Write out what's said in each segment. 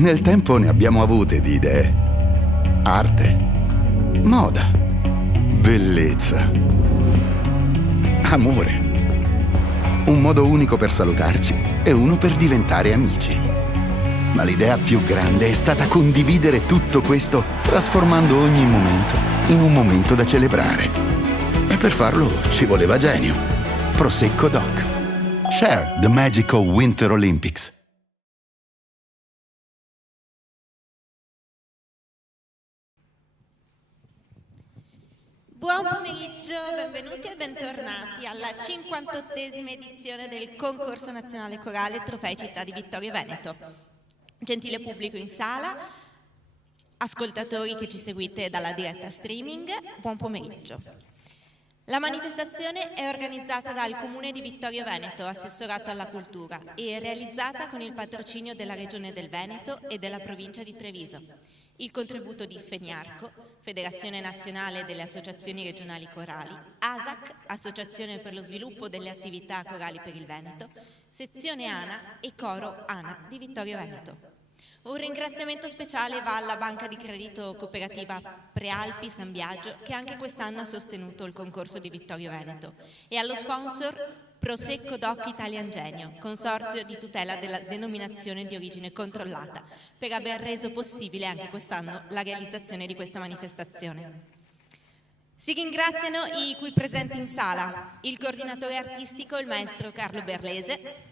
Nel tempo ne abbiamo avute di idee. Arte, moda, bellezza, amore. Un modo unico per salutarci e uno per diventare amici. Ma l'idea più grande è stata condividere tutto questo, trasformando ogni momento in un momento da celebrare. E per farlo ci voleva genio. Prosecco Doc. Share the magical Winter Olympics. Buon pomeriggio, benvenuti e bentornati alla 58esima edizione del Concorso Nazionale Corale Trofei Città di Vittorio Veneto. Gentile pubblico in sala, ascoltatori che ci seguite dalla diretta streaming, buon pomeriggio. La manifestazione è organizzata dal Comune di Vittorio Veneto, Assessorato alla Cultura, e realizzata con il patrocinio della Regione del Veneto e della Provincia di Treviso. Il contributo di FENIARCO, Federazione Nazionale delle Associazioni Regionali Corali, ASAC, Associazione per lo Sviluppo delle Attività Corali per il Veneto, Sezione ANA e Coro ANA di Vittorio Veneto. Un ringraziamento speciale va alla Banca di Credito Cooperativa Prealpi San Biagio, che anche quest'anno ha sostenuto il concorso di Vittorio Veneto, e allo sponsor Prosecco Doc Italian Genio, consorzio di tutela della denominazione di origine controllata, per aver reso possibile anche quest'anno la realizzazione di questa manifestazione. Si ringraziano i qui presenti in sala, il coordinatore artistico, il maestro Carlo Berlese,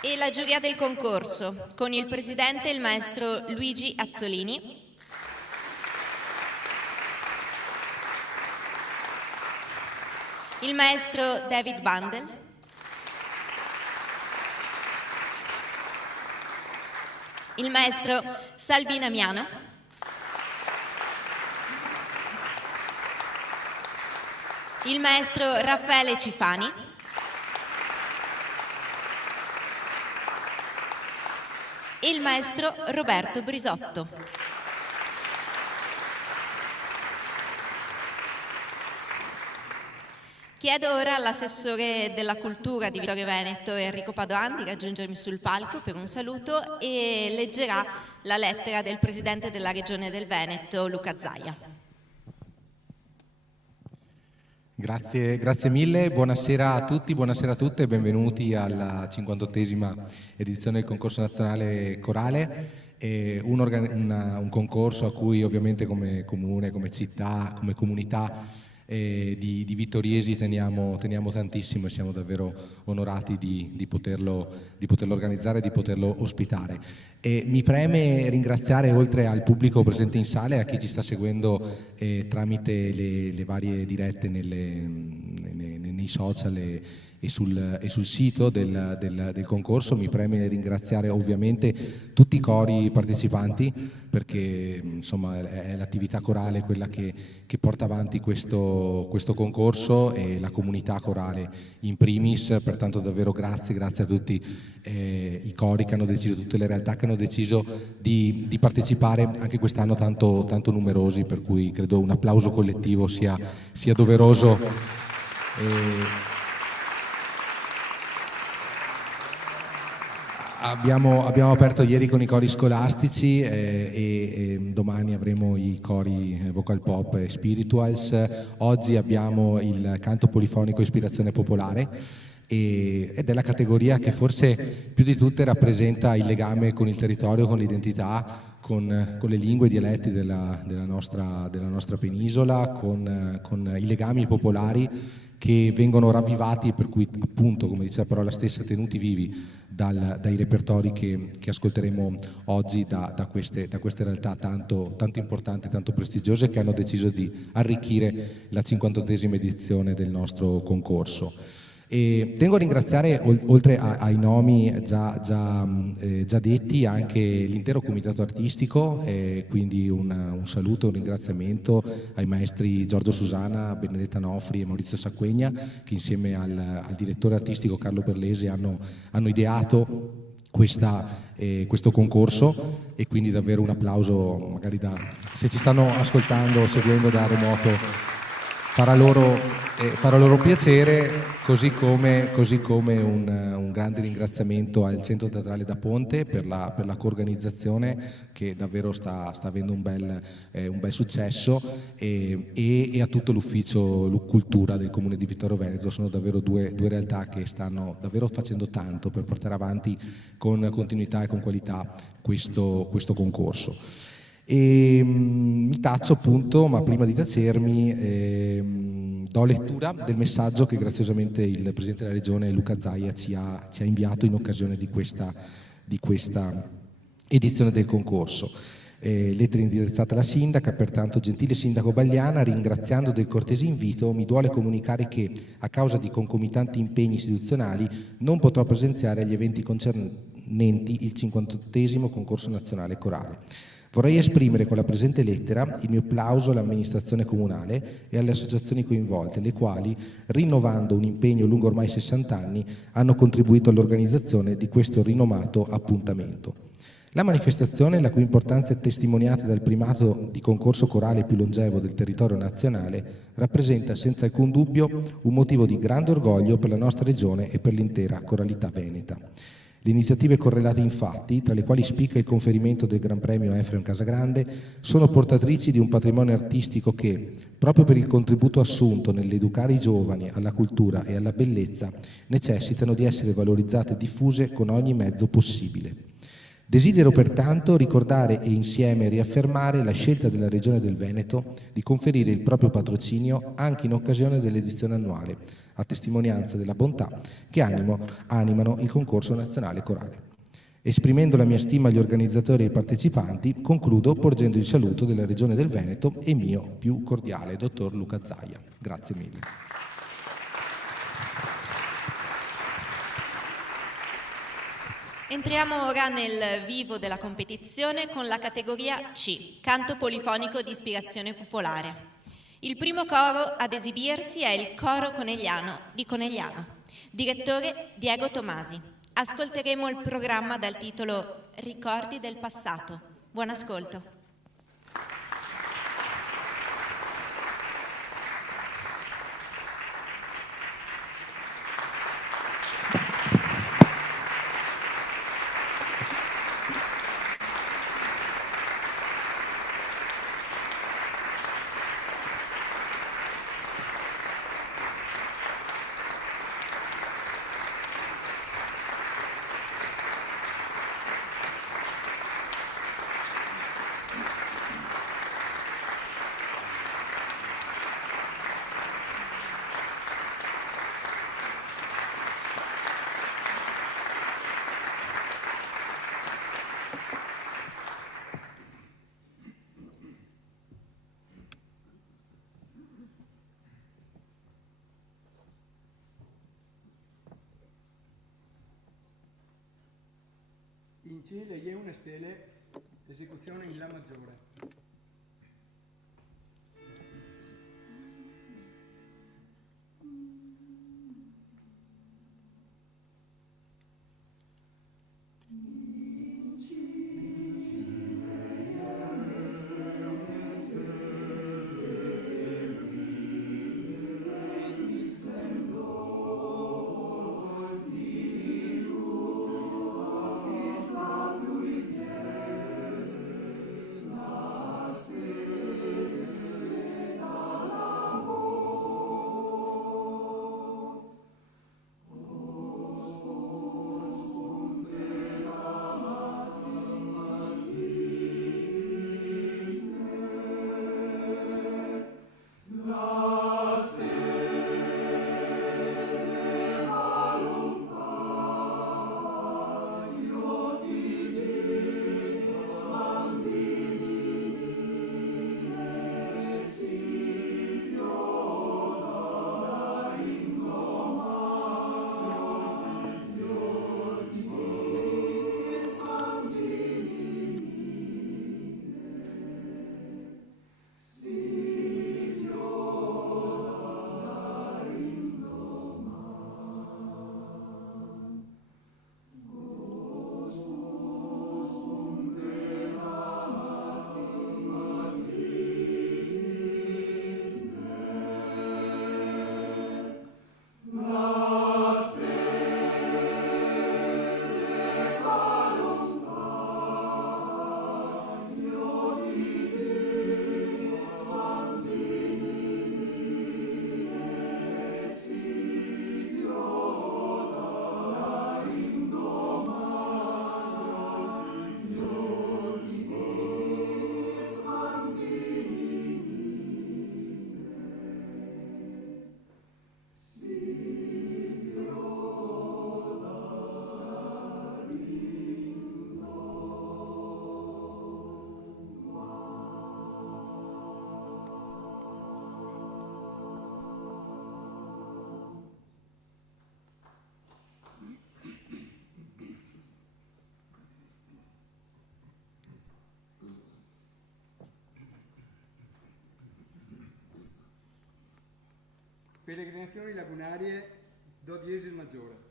e la giuria del concorso, con il presidente, il maestro Luigi Azzolini, il maestro David Bandel, il maestro Salvina Miano, il maestro Raffaele Cifani, e il maestro Roberto Brisotto. Chiedo ora all'assessore della cultura di Vittorio Veneto, Enrico Padoan, di raggiungermi sul palco per un saluto e leggerà la lettera del presidente della Regione del Veneto, Luca Zaia. Grazie mille, buonasera a tutti, buonasera a tutte e benvenuti alla 58esima edizione del concorso nazionale corale. Un concorso a cui ovviamente come comune, come città, come comunità di vittoriesi teniamo tantissimo e siamo davvero onorati di poterlo organizzare, di poterlo ospitare. E mi preme ringraziare, oltre al pubblico presente in sala e a chi ci sta seguendo tramite le varie dirette nei social e sul sito del concorso, mi preme ringraziare ovviamente tutti i cori partecipanti, perché insomma è l'attività corale quella che porta avanti questo concorso, e la comunità corale in primis. Pertanto davvero grazie a tutti i cori che hanno deciso, tutte le realtà che hanno deciso di partecipare anche quest'anno tanto numerosi, per cui credo un applauso collettivo sia doveroso. Abbiamo aperto ieri con i cori scolastici e domani avremo i cori vocal pop e spirituals. Oggi abbiamo il canto polifonico ispirazione popolare, ed è la categoria che forse più di tutte rappresenta il legame con il territorio, con l'identità, con le lingue e i dialetti della nostra penisola, con i legami popolari che vengono ravvivati, per cui appunto, come dice la parola stessa, tenuti vivi dai repertori che ascolteremo oggi da queste realtà tanto importanti, tanto prestigiose, che hanno deciso di arricchire la 58esima edizione del nostro concorso. E tengo a ringraziare, oltre ai nomi già detti, anche l'intero comitato artistico, quindi un saluto e un ringraziamento ai maestri Giorgio Susana, Benedetta Nofri e Maurizio Sacquegna, che insieme al direttore artistico Carlo Berlese hanno ideato questo concorso, e quindi davvero un applauso, magari se ci stanno ascoltando o seguendo da remoto. farà loro piacere, così come un grande ringraziamento al Centro Teatrale da Ponte per la coorganizzazione, che davvero sta avendo un bel successo, e a tutto l'ufficio cultura del Comune di Vittorio Veneto. Sono davvero due realtà che stanno davvero facendo tanto per portare avanti con continuità e con qualità questo concorso. E mi taccio appunto, ma prima di tacermi do lettura del messaggio che graziosamente il Presidente della Regione Luca Zaia ci ha inviato in occasione di questa edizione del concorso. Lettera indirizzata alla Sindaca: pertanto, gentile Sindaco Bagliana, ringraziando del cortese invito, mi duole comunicare che, a causa di concomitanti impegni istituzionali, non potrò presenziare agli eventi concernenti il 58° concorso nazionale corale. Vorrei esprimere con la presente lettera il mio plauso all'amministrazione comunale e alle associazioni coinvolte, le quali, rinnovando un impegno lungo ormai 60 anni, hanno contribuito all'organizzazione di questo rinomato appuntamento. La manifestazione, la cui importanza è testimoniata dal primato di concorso corale più longevo del territorio nazionale, rappresenta senza alcun dubbio un motivo di grande orgoglio per la nostra regione e per l'intera coralità veneta. Le iniziative correlate, infatti, tra le quali spicca il conferimento del Gran Premio Efrem Casagrande, sono portatrici di un patrimonio artistico che, proprio per il contributo assunto nell'educare i giovani alla cultura e alla bellezza, necessitano di essere valorizzate e diffuse con ogni mezzo possibile. Desidero pertanto ricordare e insieme riaffermare la scelta della Regione del Veneto di conferire il proprio patrocinio anche in occasione dell'edizione annuale, a testimonianza della bontà che animano il concorso nazionale corale. Esprimendo la mia stima agli organizzatori e ai partecipanti, concludo porgendo il saluto della Regione del Veneto e mio più cordiale dottor Luca Zaia. Grazie mille. Entriamo ora nel vivo della competizione con la categoria C, canto polifonico di ispirazione popolare. Il primo coro ad esibirsi è il Coro Conegliano di Conegliano, direttore Diego Tomasi. Ascolteremo il programma dal titolo Ricordi del passato. Buon ascolto. In C le è una stele, esecuzione in La maggiore. La peregrinazioni lagunarie do diesis maggiore.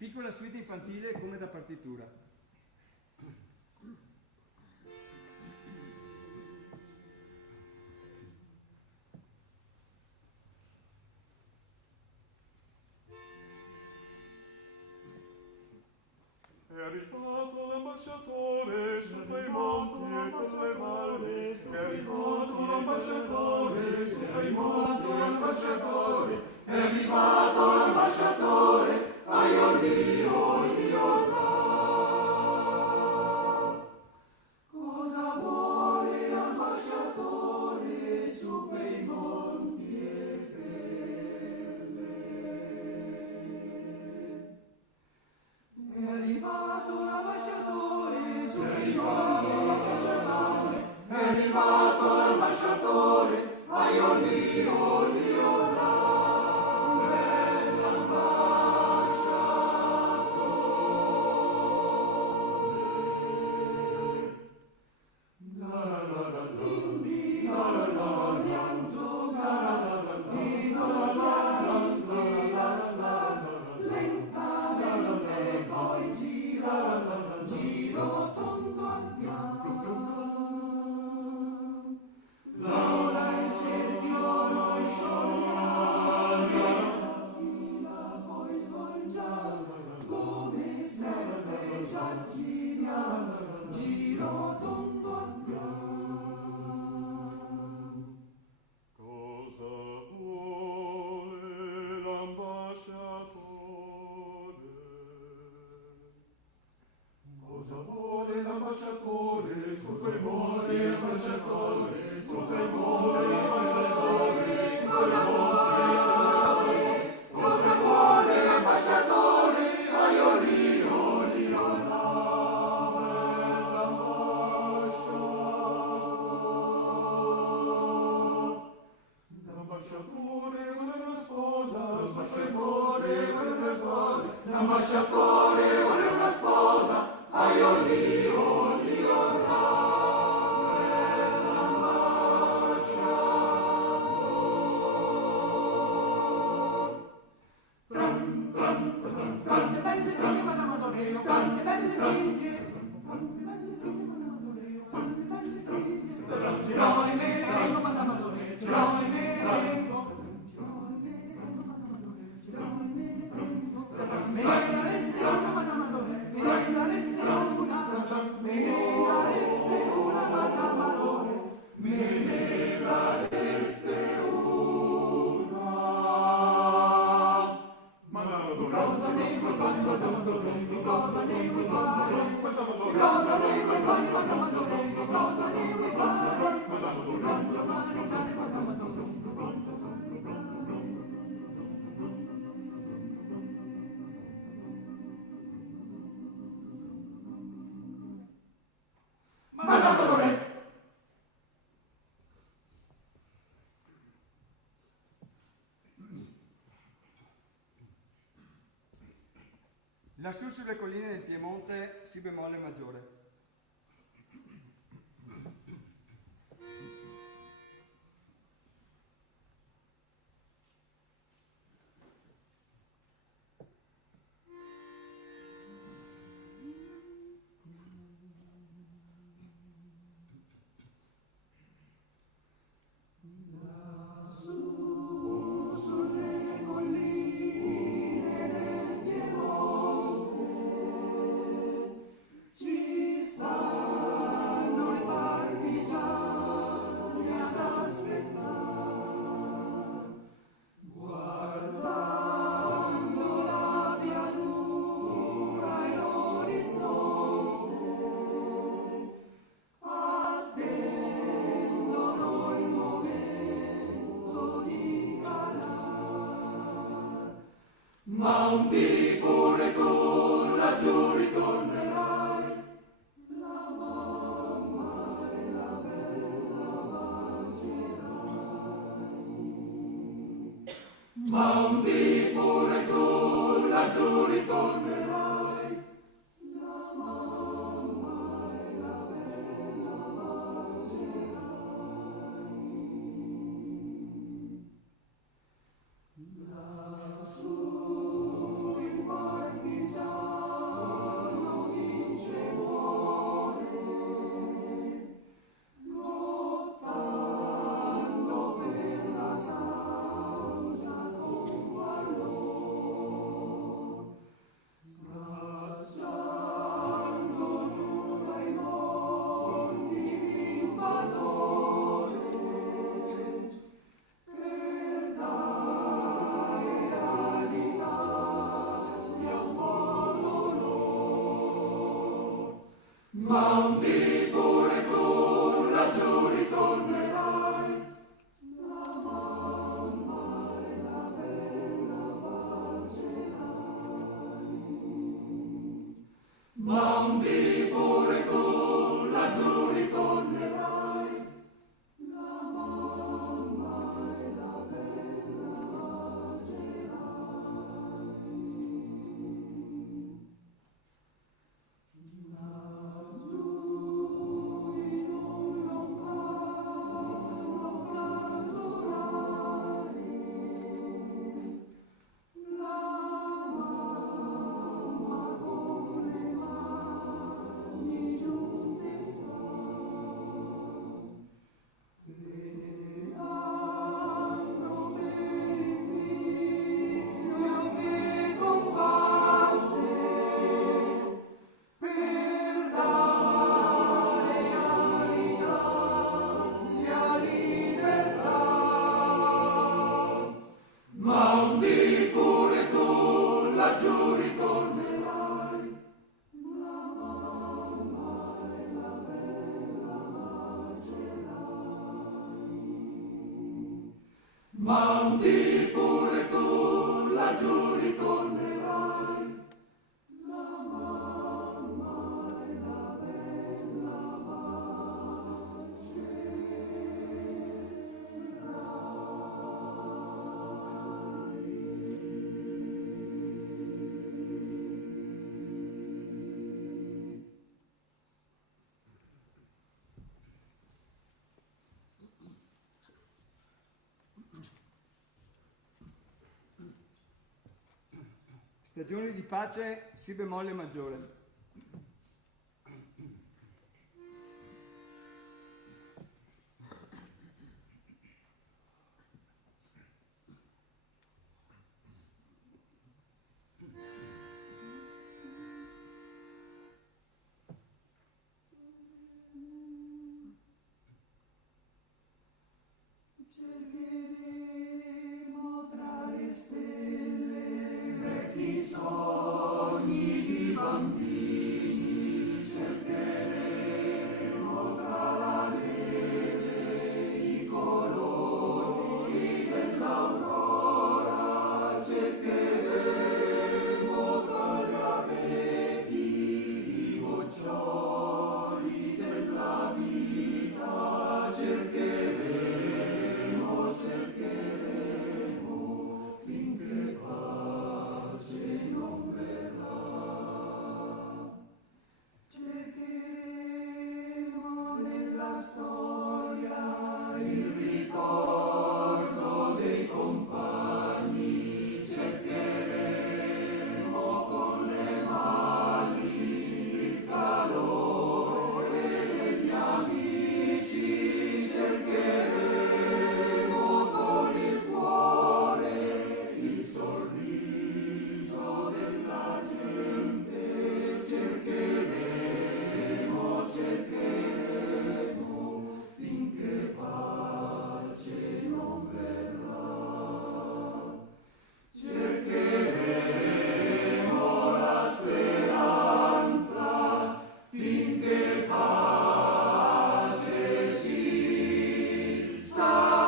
Piccola suite infantile come da partitura. È arrivato l'ambasciatore sopra i monti e per le valli. È arrivato l'ambasciatore sopra i monti e l'ambasciatore. È arrivato l'ambasciatore. Ai oddio, oddio là. Cosa vuole l'ambasciatore su quei monti e perle? È arrivato l'ambasciatore su quei monti e l'ambasciatore. arrivato l'ambasciatore, aioli, oli, olà. L'ambasciatore vuole una sposa, aioli, oli, olà. Quante belle figlie, Madame Adoneo, quante belle figlie, quante belle figlie, Madame Adoneo, quante belle figlie. Ce l'ho e me le tengo, Madame Adoneo, ce l'ho e me le tengo, ce l'ho e me le tengo, Madame Adoneo, ce l'ho e me le tengo. Me ne dareste una, Madame Adoneo, me ne dareste una, me ne dareste una, Madame Adoneo, me ne dareste una. Cosa ne vuoi fare, Madame Adoneo, che cosa ne vuoi fare? Che cosa ne vuoi fare, Madame Adoneo, che cosa ne vuoi fare? Voglio maritare, Madame Adoneo, voglio maritare. Madame Adoneo! Lassù sulle colline del Piemonte, si bemolle maggiore. Ma un dì pure tu laggiù ritornerai, la mamma e la bella bacerai. Ma un dì pure tu laggiù ritornerai, la mamma e la bella bacerai. Ma un dì pure tu laggiù ritornerai, la mamma e la bella bacerai. Ma un dì pure tu laggiù ritornerai, ma un dì pure tu laggiù ritornerai. La mamma e la bella Stagioni di pace, si bemolle maggiore. cercheremo tra le stelle vecchi sogni di bambini, cercheremo tra la neve i colori dell'aurora, cercheremo tra gli abeti i boccioli della vita, cercheremo finché pace non verrà. Cercheremo nella storia il ricordo dei compagni, cercheremo con le mani il calore degli amici, cercheremo con il cuore il sorriso della gente, cercheremo finché pace non verrà. Cercheremo la speranza finché pace ci sarà.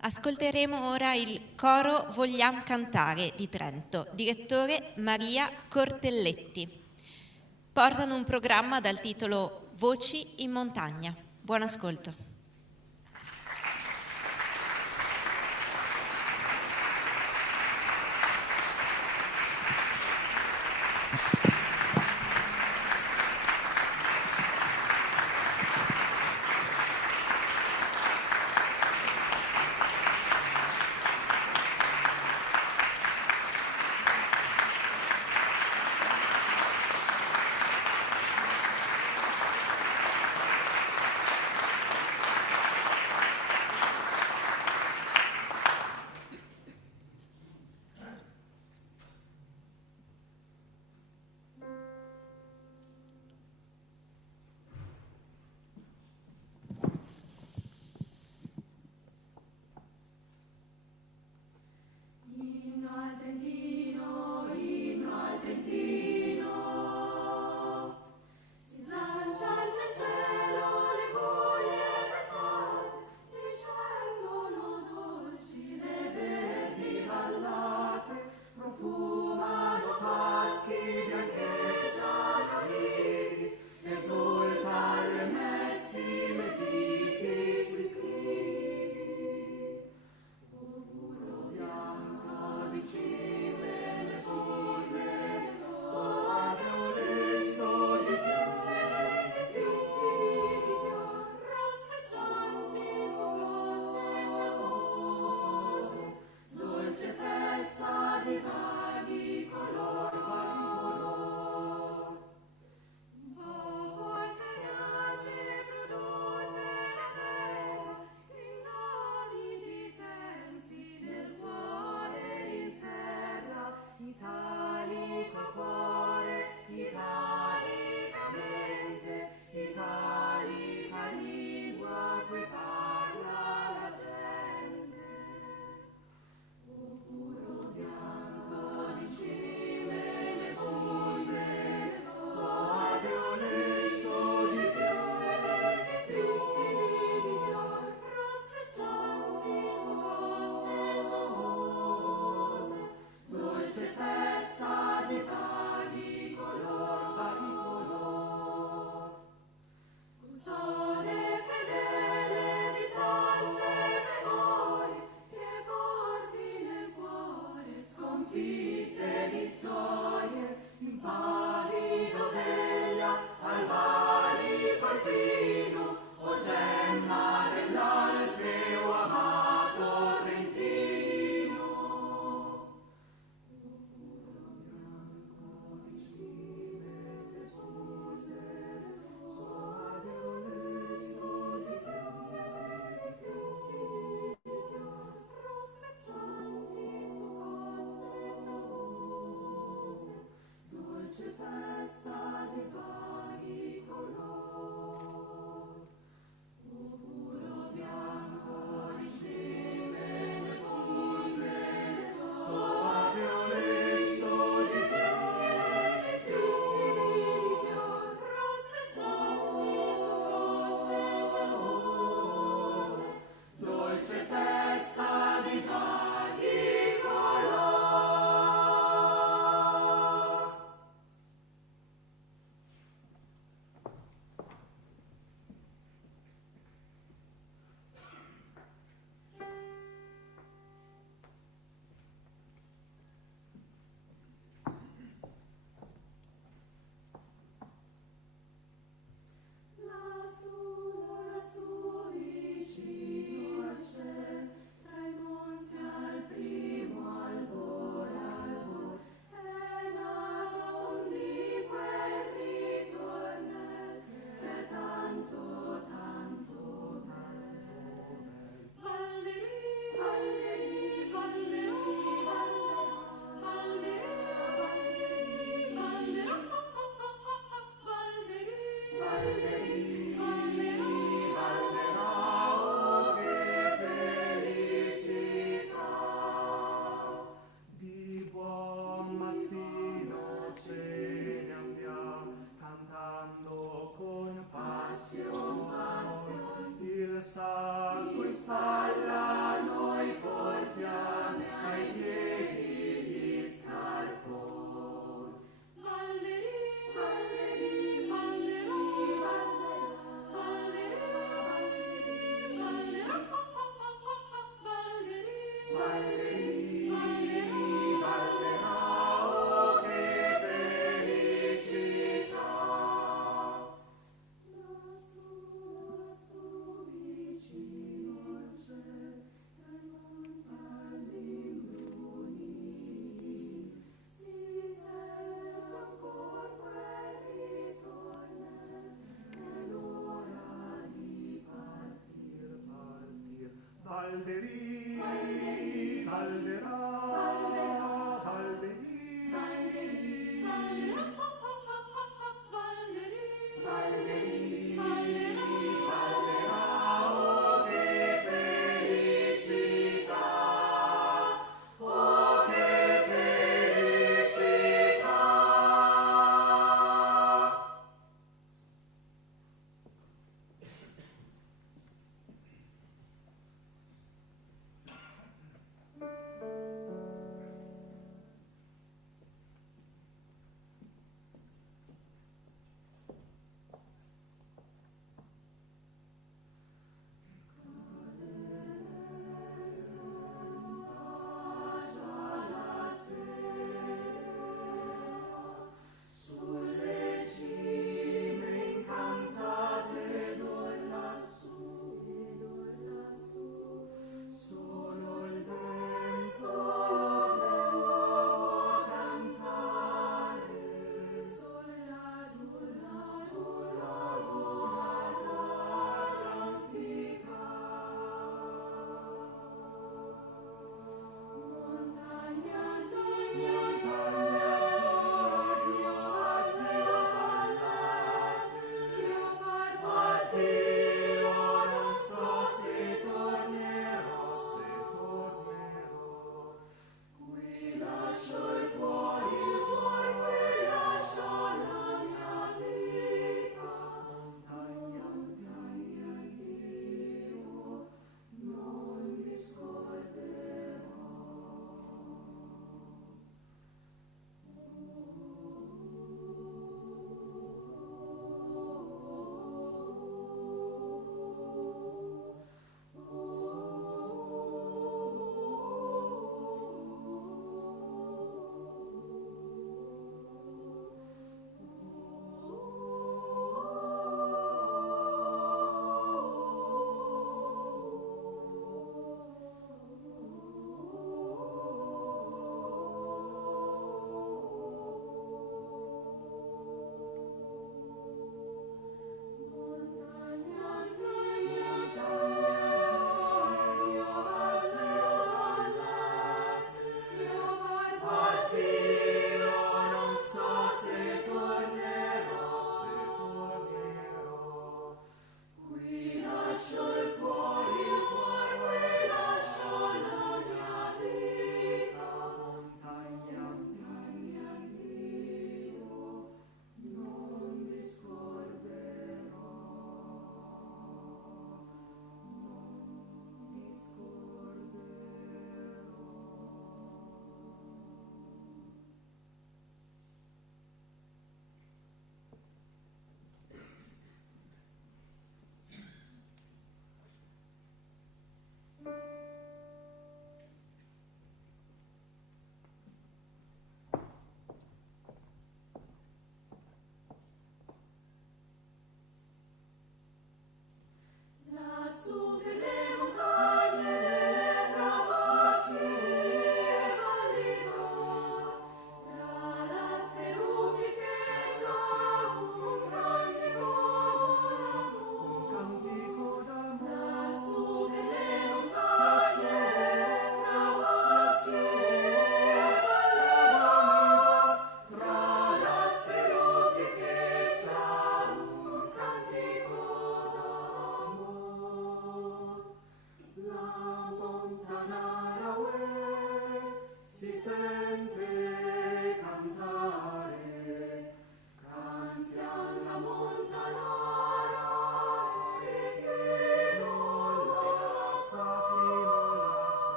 Ascolteremo ora il coro Vogliam cantare di Trento, direttore Maria Cortelletti. Portano un programma dal titolo Voci in montagna. Buon ascolto.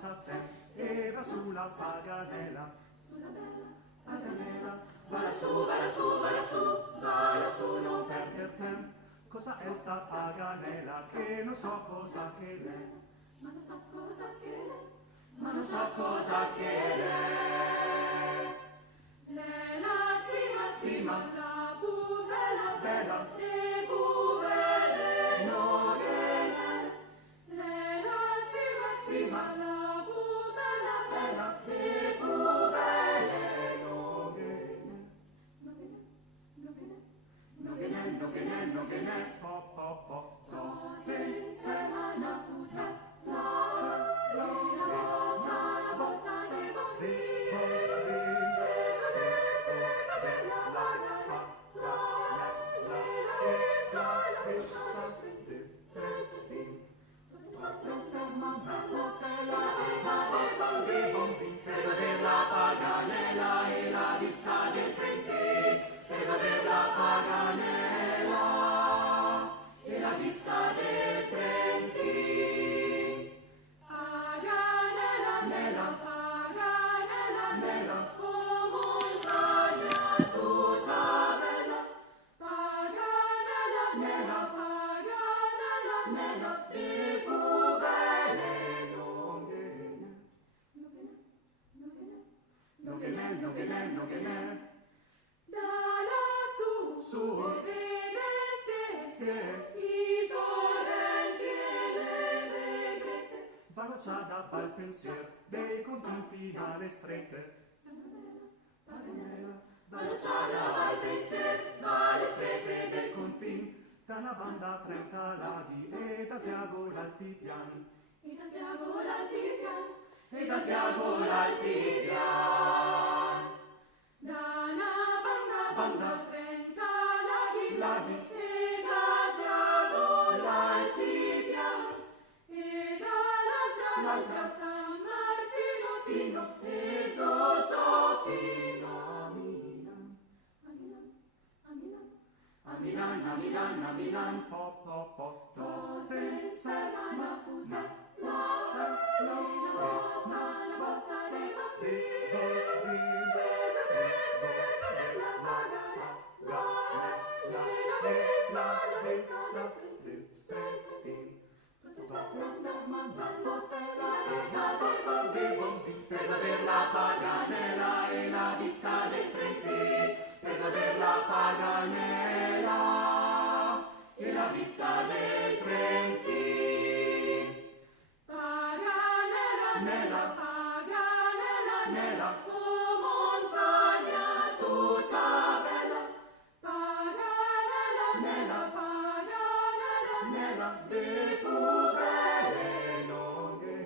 pensa a te e va sulla Paganella. Sulla bella Paganella, va lassù, va lassù, va lassù, va lassù, non perder tempo. Cosa è sta Paganella che non so cosa che l'è? Ma non so cosa che l'è, ma non so cosa che l'è. L'è la zima, la bubela, bella, le bubele noghe. L'è la zima, la bubela, bella, le bubele noghe. Noghe, po, po, po, tote insieme a una puta. La bozza e bambini per vedere la bagana, la vista sotto insieme a una botella la bozza dei bambini per vedere la Paganella e la vista del Trentino, per vedere la Paganella e la vista del Trentino. Da lassù si vede i torrenti e le vegrette. Valociada pal pensier dei confini fino alle strette. Paganella, Valociada pal pensier dalle strette del confin. Da una banda 30 ladi e da Asiago l'altipiani. E da Asiago l'altipiani. E da Asiago l'altipiani. Da una banda 30 laghi e da Asiago l'altipiani. E dall'altra San Martino Tino e Zozzo fino a Milan. A Milan, po, po, po, tote insieme a una puta. La bozza e bambini per vedere la bagana, la vista del Trentino. Tutto insieme a una botella e la bozza dei bambini per vedere la Paganella e la vista del Trentino, per vedere la Paganella e la vista del Trentino. Paganella, Paganella, oh montagna tutta bella. Paganella, Paganella, de pubele noghe.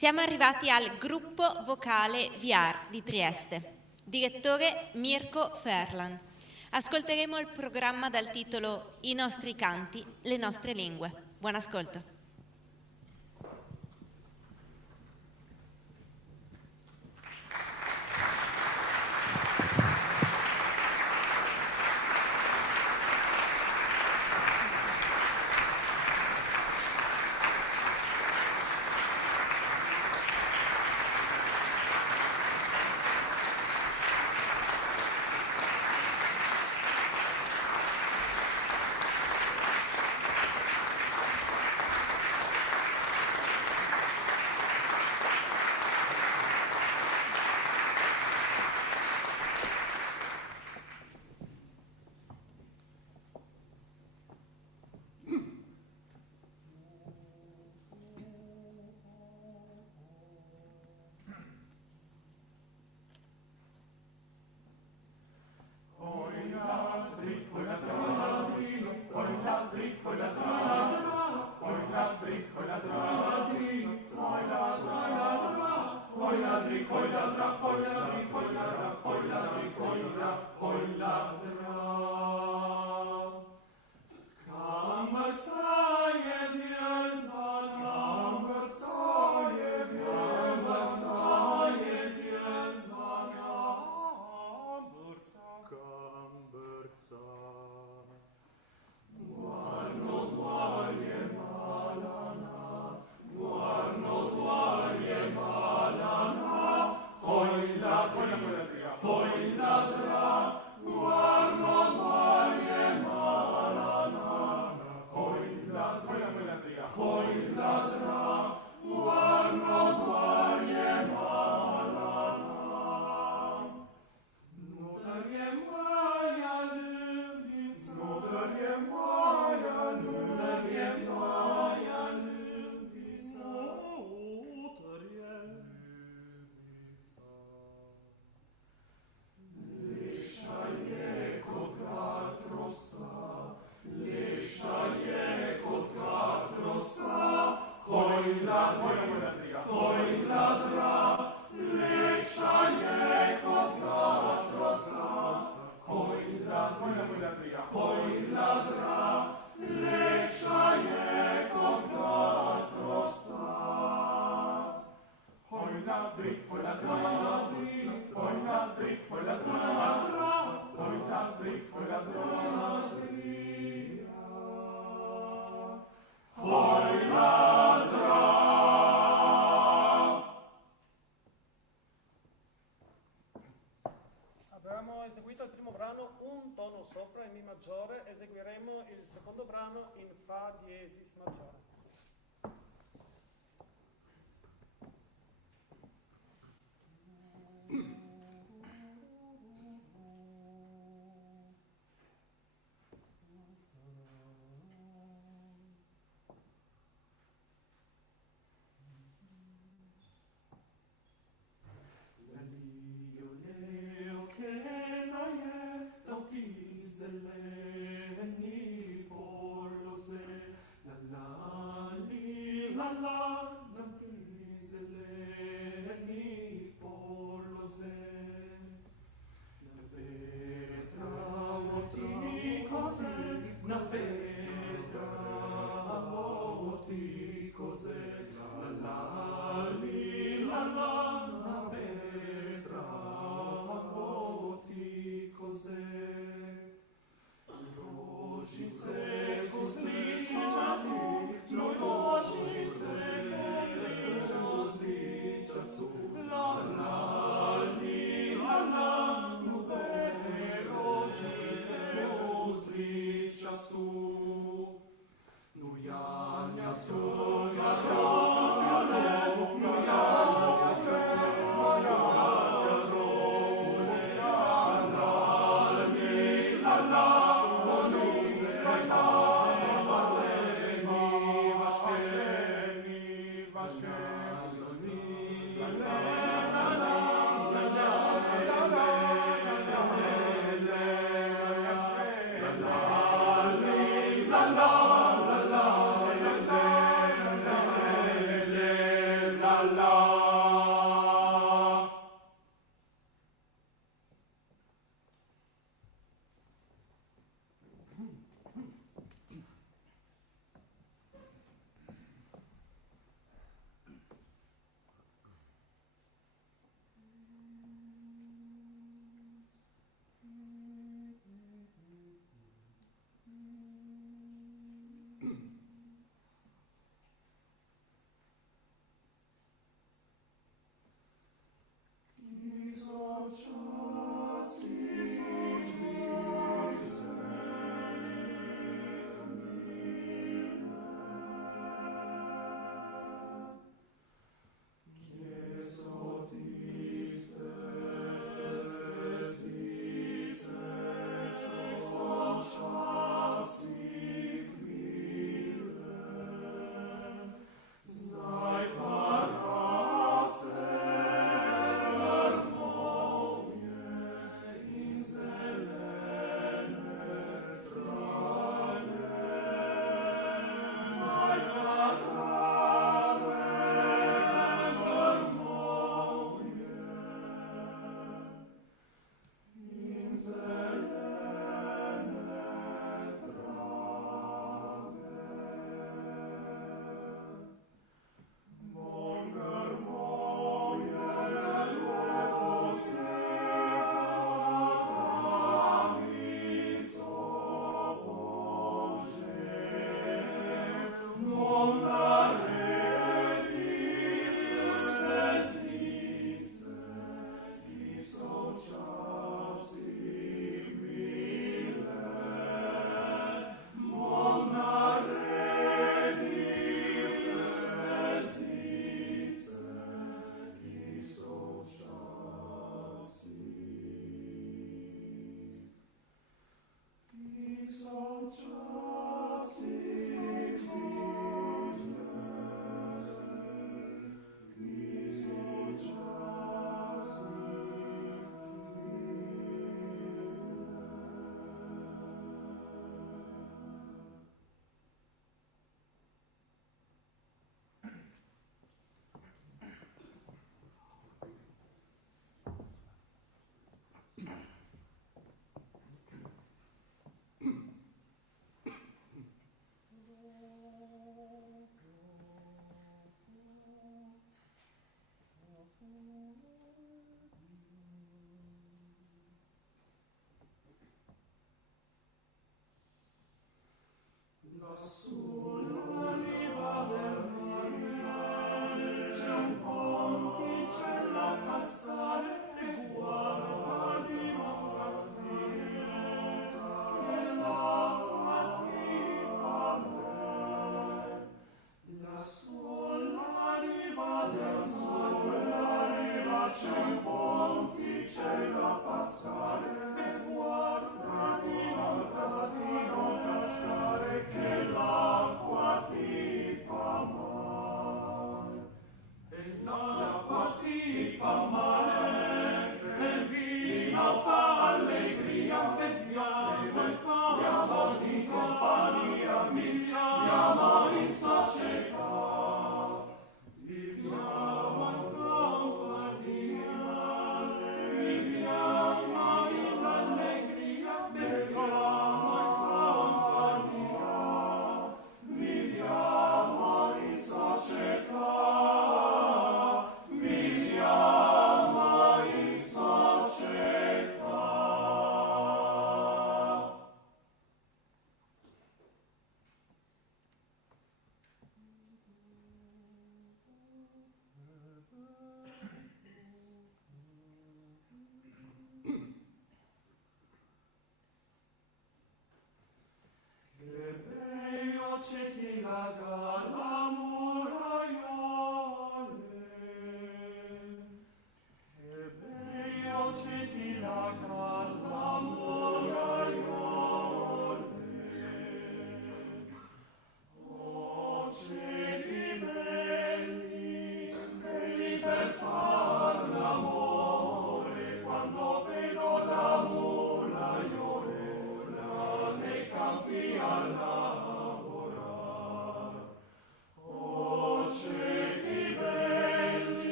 Siamo arrivati al gruppo vocale VR di Trieste, direttore Mirko Ferland. Ascolteremo il programma dal titolo I nostri canti, le nostre lingue. Buon ascolto. Abbiamo eseguito il primo brano un tono sopra in Mi maggiore, eseguiremo il secondo brano in Fa diesis maggiore.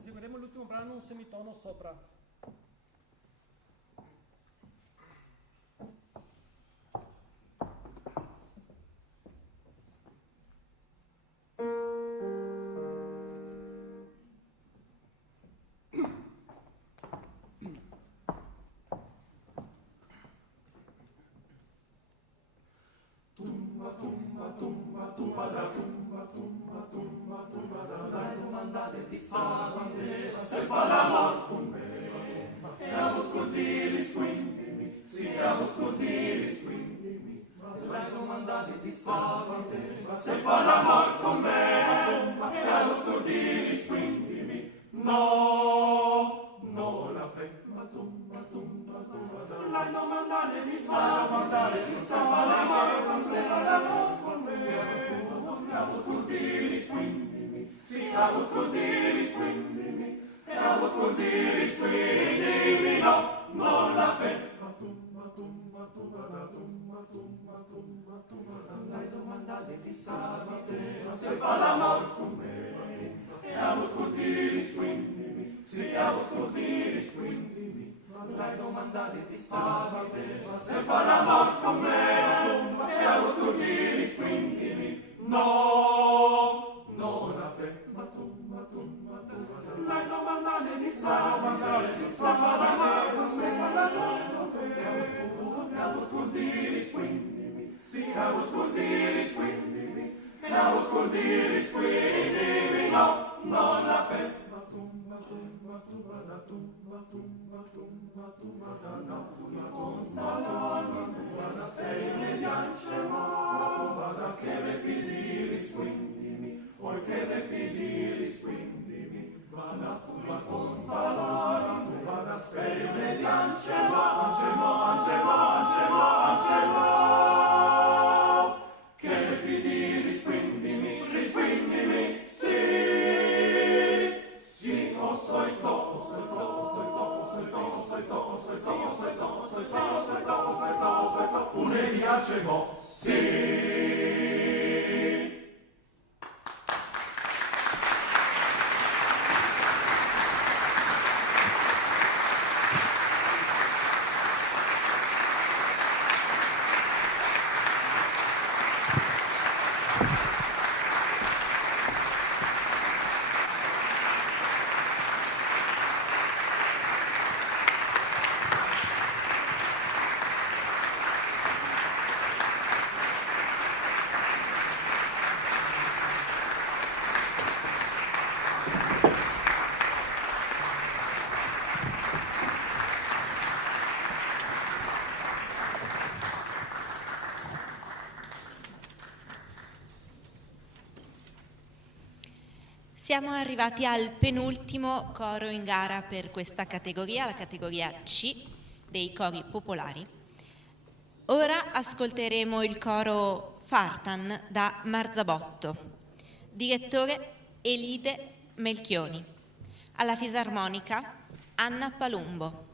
Eseguiremo l'ultimo brano, un semitono sopra. Se fa l'amor con me, e avut cur diris quindi, si avut cur diris quindi, lei domandate di sabate, se fa l'amor con me, e avut cur diris quindi, no, no la fe, ma tumba, lei domandate di sabate, se fa l'amor con se fa l'amor con me, e avut cur diris quindi, si avut cur diris quindi, e avut cur diris quindi, no, non la fe. Lei domandate di sabate, se fa l'amor con me, e avut cur diris quindi, si avut cur diris quindi, lei domandare di sabate, se fa l'amor con me, e allo turni rispondimi, no, non ha fe, ma tu, lei domandare di sabate, se fa l'amor con me, e allo turni rispondimi, sì, allo turni rispondimi, e allo turni rispondimi, no, non ha fe, Siamo arrivati al penultimo coro in gara per questa categoria, la categoria C dei cori popolari. Ora ascolteremo il coro Fartan da Marzabotto, direttore Elide Melchioni, alla fisarmonica Anna Palumbo,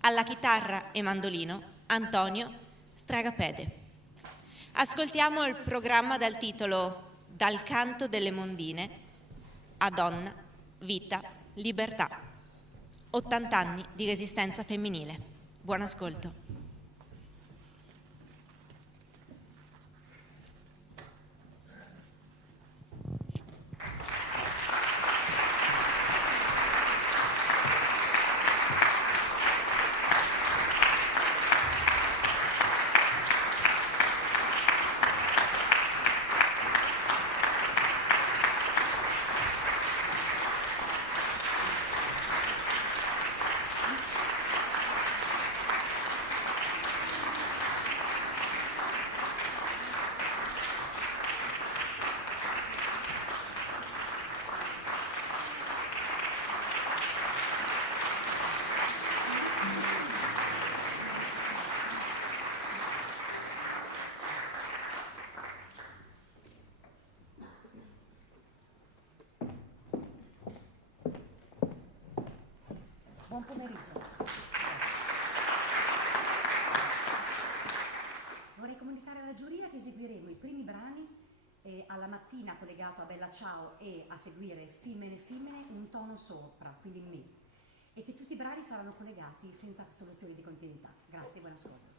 alla chitarra e mandolino Antonio Stragapede. Ascoltiamo il programma dal titolo Dal canto delle mondine a donna, vita, libertà. 80 anni di resistenza femminile. Buon ascolto. Buon pomeriggio. Vorrei comunicare alla giuria che eseguiremo i primi brani alla mattina collegato a Bella Ciao e a seguire Femmine un tono sopra, quindi Mi, e che tutti i brani saranno collegati senza soluzioni di continuità. Grazie, buon ascolto.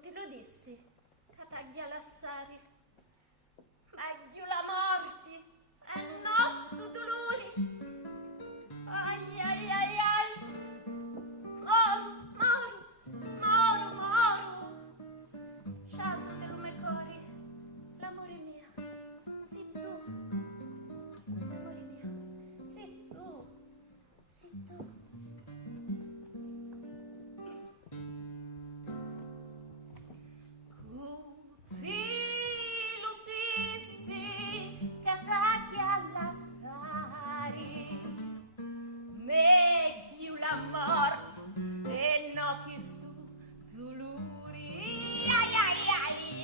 Ti lo dissi, Cataglia Lassari, meglio la morti e nostro dolori. Ai ai ai ai, moro, moro, moro, moro, sciato del lume cori, l'amore mio, si tu, l'amore mio, si tu, si tu. Morte e no che stu dolori ai ai ai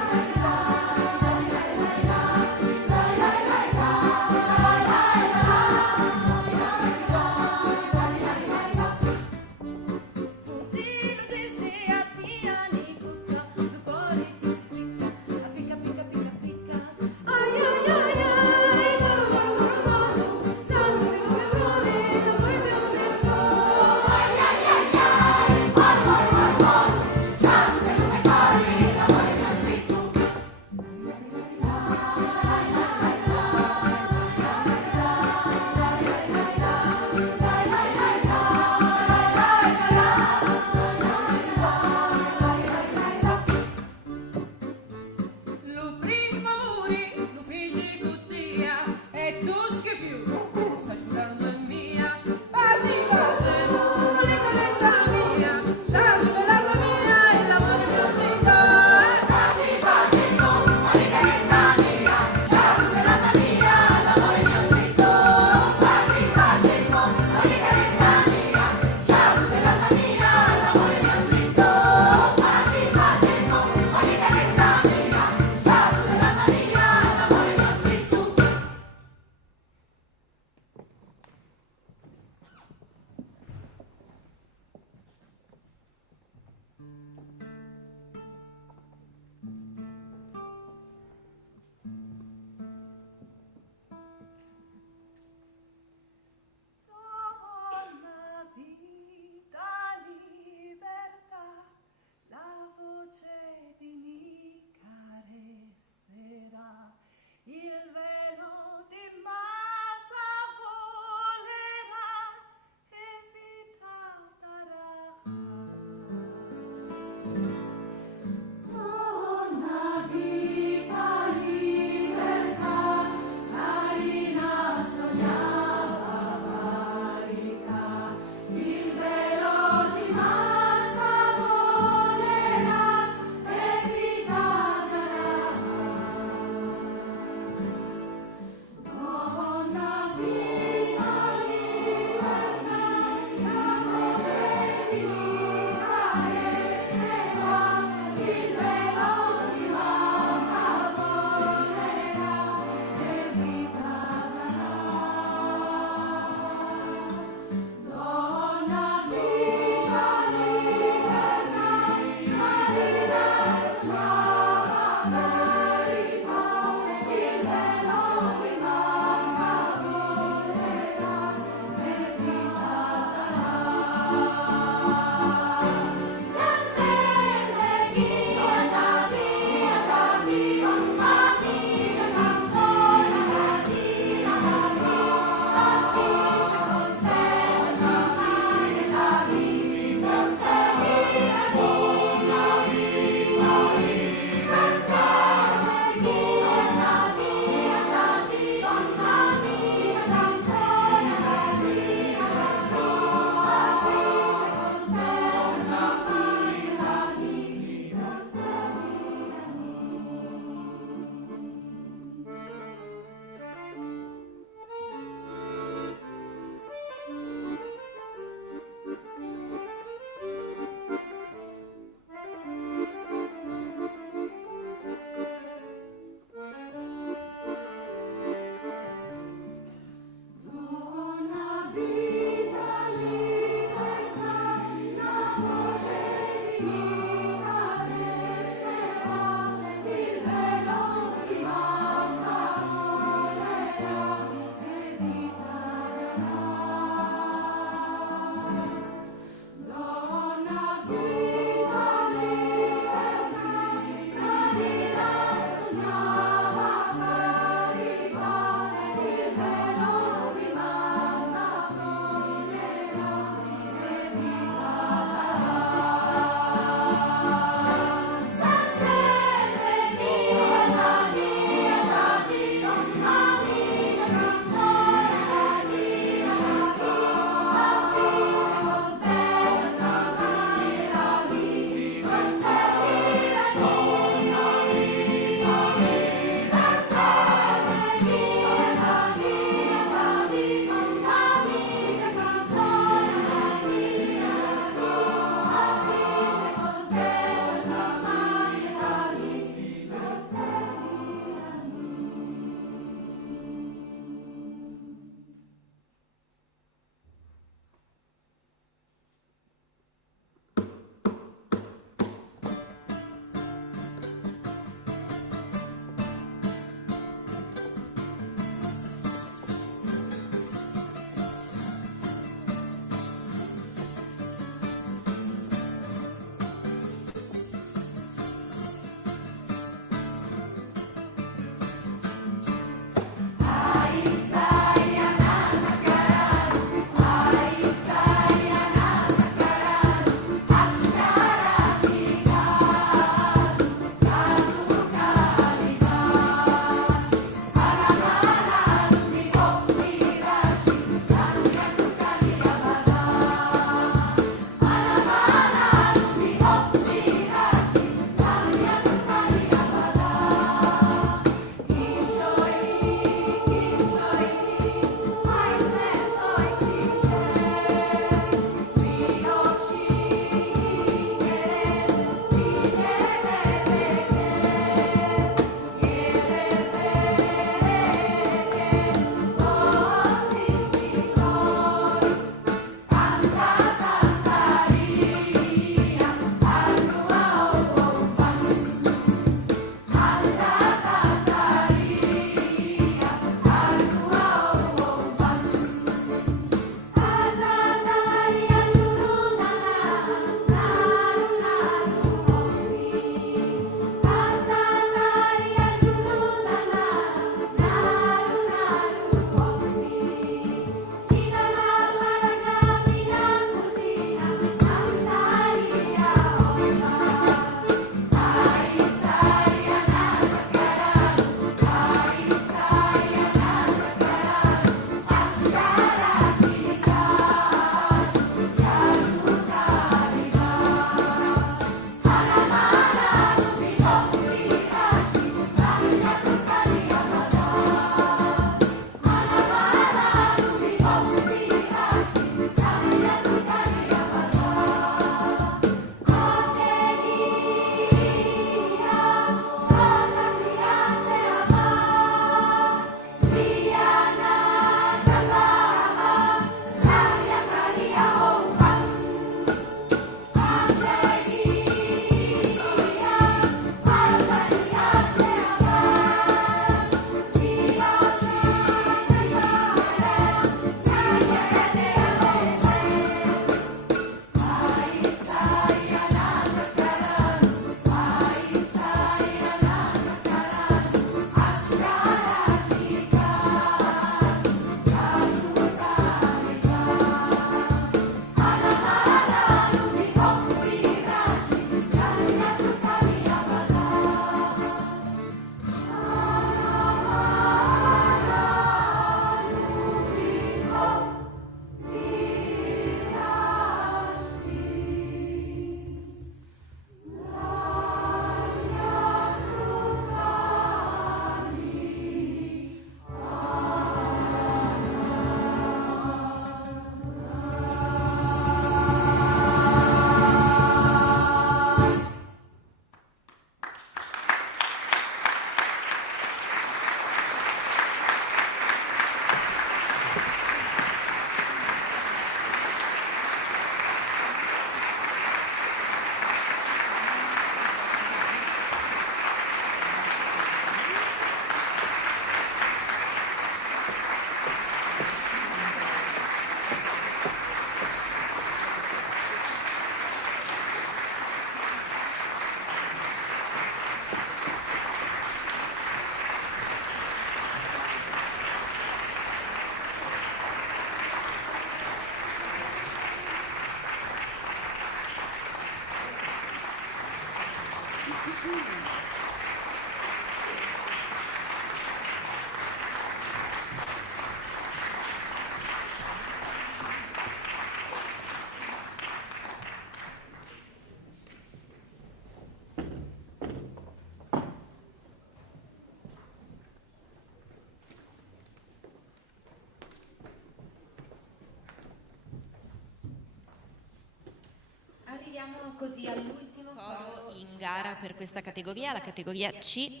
Arriviamo così all'ultimo coro in gara per questa categoria, la categoria C,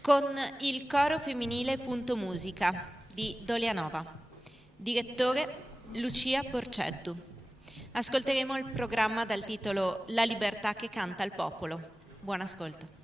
con il coro femminile Punto Musica di Dolianova, direttore Lucia Porceddu. Ascolteremo il programma dal titolo La libertà che canta il popolo. Buon ascolto.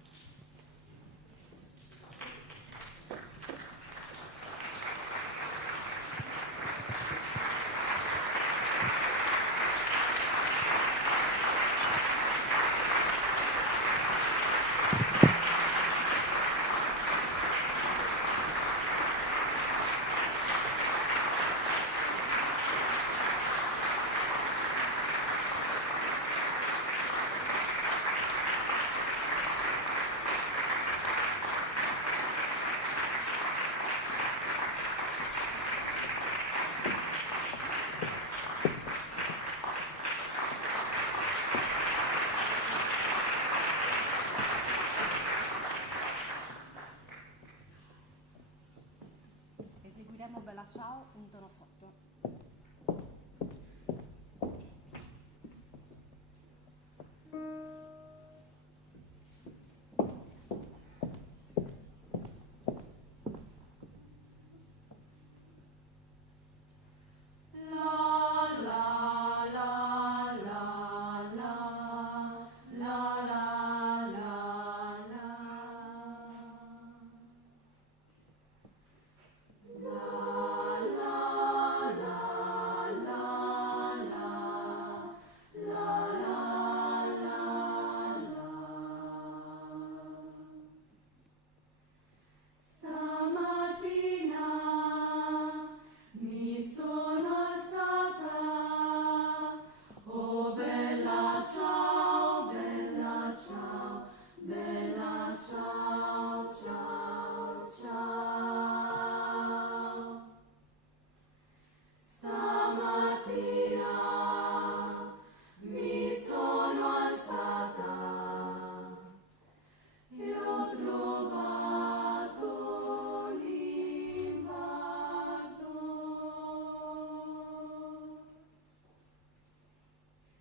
Eseguiremo Bella Ciao un tono sotto.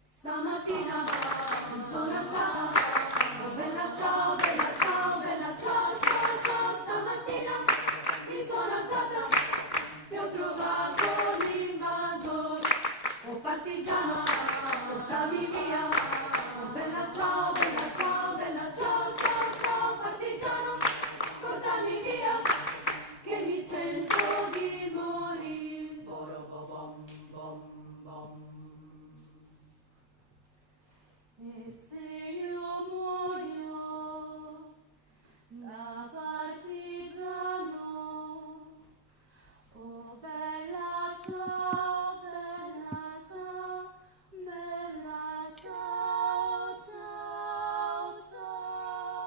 Stamattina mi sono alzata, oh bella ciao, ciao, ciao, stamattina mi sono alzata e ho trovato l'invasore, oh partigiano, portami via, oh bella ciao, ciao, ciao, partigiano, portami via, che mi sento di morire, bom, bom, bom. E se io muoio da partigiano, oh bella ciao, bella ciao, bella ciao, ciao, ciao.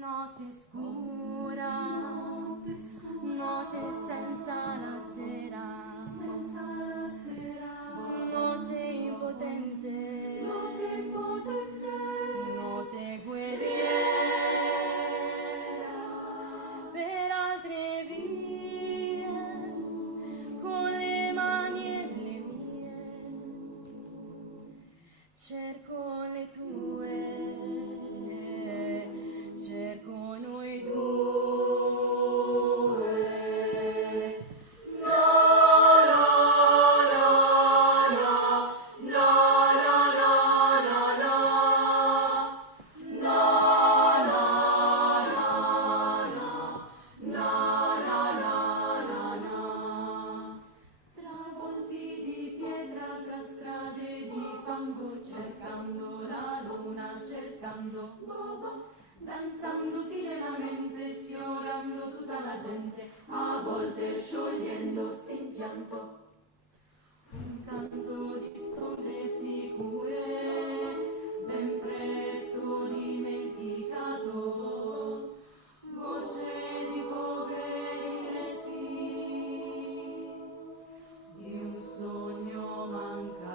Notte scura, notte senza la sera, notte impotente, notte guerriera, per altre vie, con le mani e le mie, cerco le tue. Cerco noi due. No, no, no, no, no, no, no, no, no, no, no, no, no, no. Tra volti di pietra, tra strade di fango, cercando la luna, cercando danzando tilenamente, sfiorando tutta la gente, a volte sciogliendosi in pianto. Un canto di sponde sicure, ben presto dimenticato, voce di poveri resti, di un sogno mancato.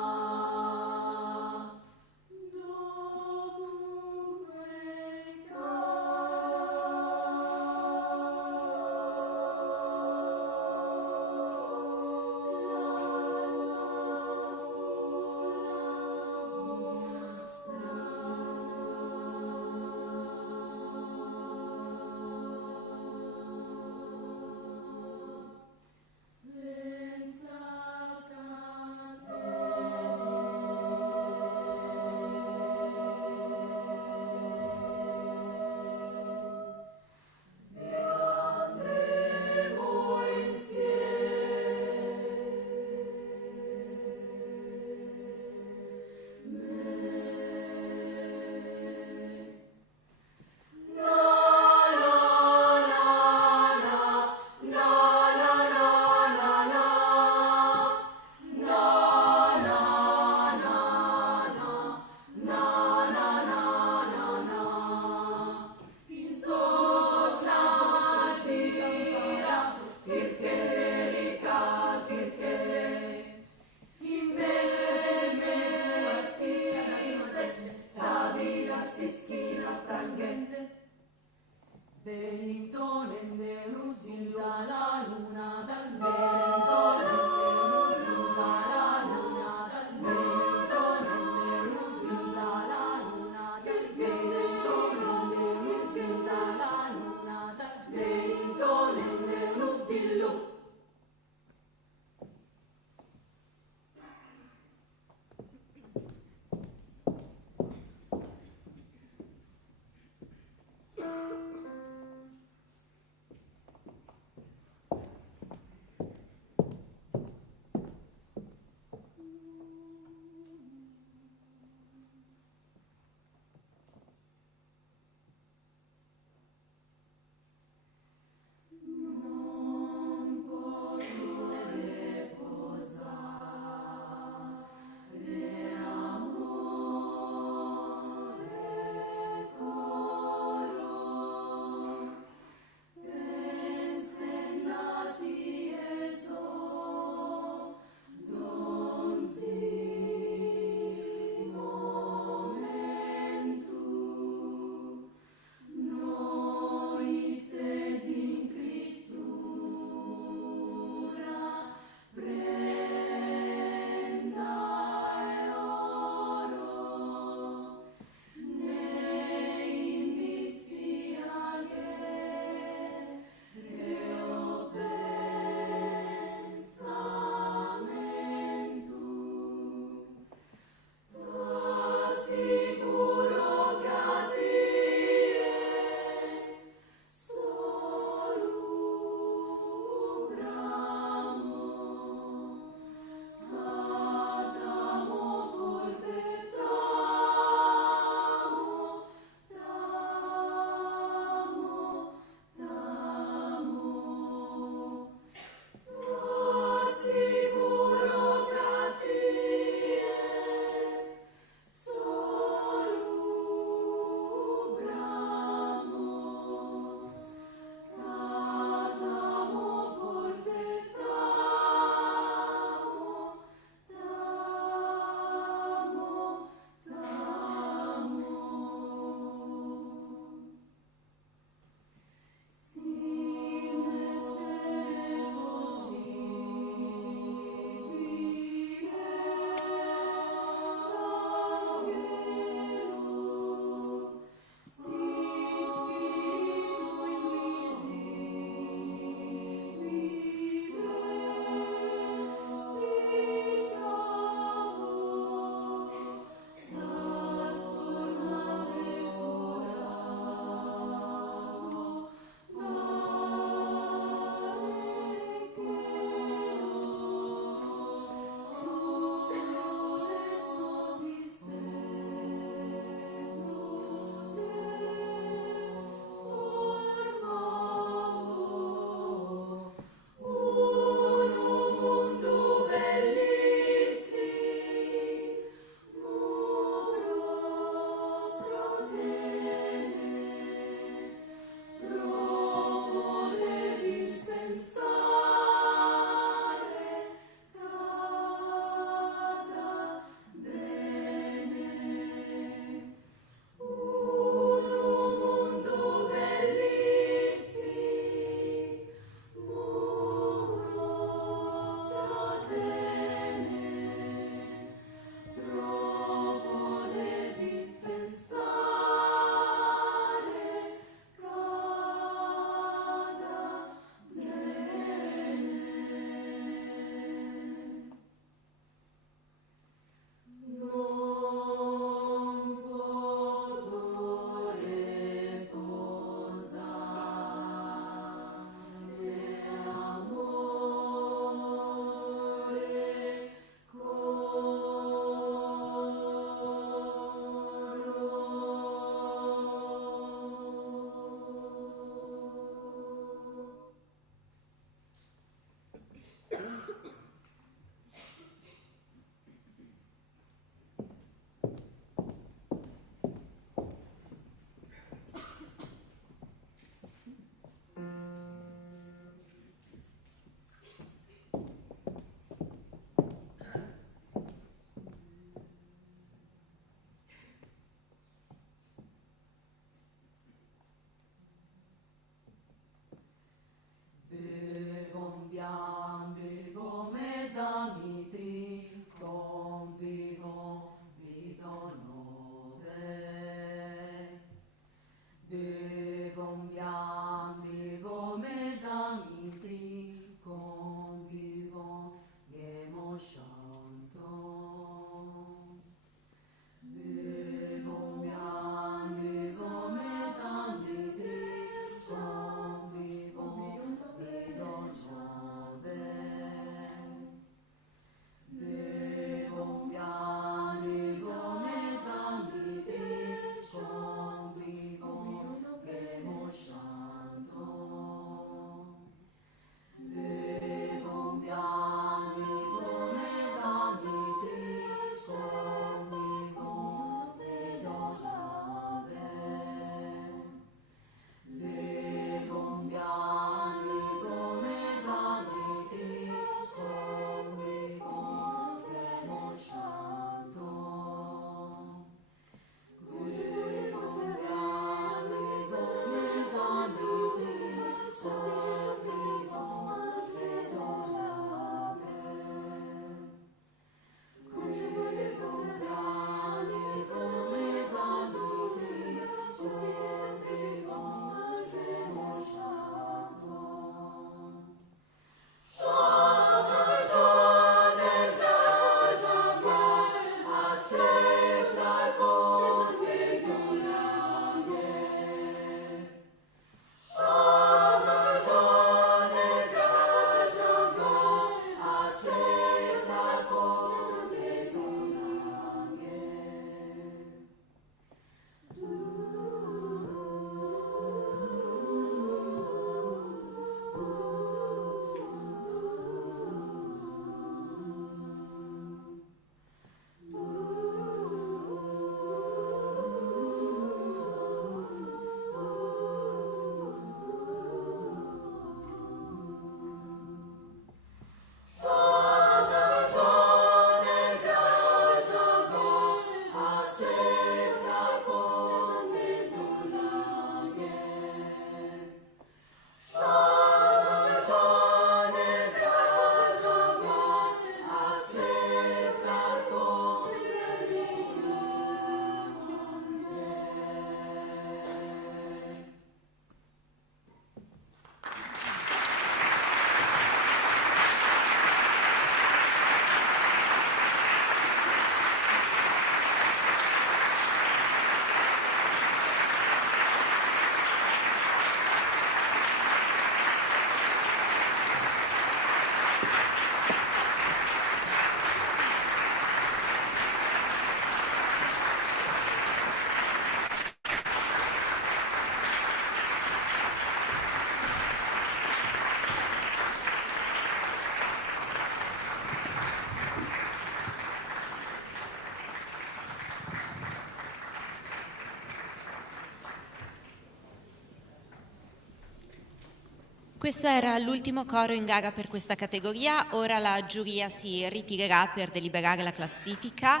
Questo era l'ultimo coro in gara per questa categoria, ora la giuria si ritirerà per deliberare la classifica.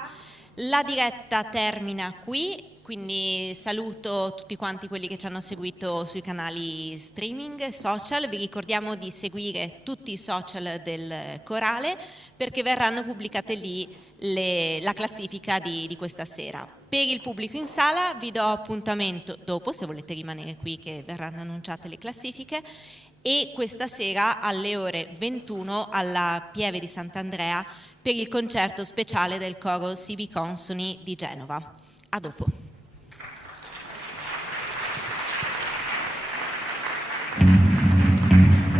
La diretta termina qui, quindi saluto tutti quanti quelli che ci hanno seguito sui canali streaming, social. Vi ricordiamo di seguire tutti i social del corale perché verranno pubblicate lì la classifica di questa sera. Per il pubblico in sala vi do appuntamento dopo, se volete rimanere qui, che verranno annunciate le classifiche, e questa sera alle ore 21 alla Pieve di Sant'Andrea per il concerto speciale del coro Sibi Consoni di Genova. A dopo.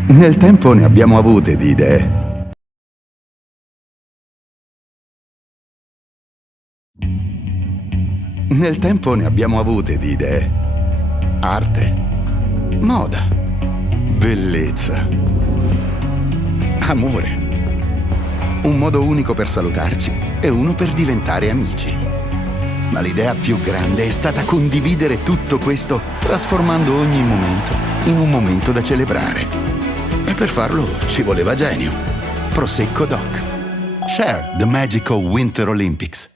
Nel tempo ne abbiamo avute di idee. Nel tempo ne abbiamo avute di idee. Arte, moda, bellezza, amore. Un modo unico per salutarci e uno per diventare amici. Ma l'idea più grande è stata condividere tutto questo, trasformando ogni momento in un momento da celebrare. E per farlo ci voleva genio. Prosecco Doc. Share the Magical Winter Olympics.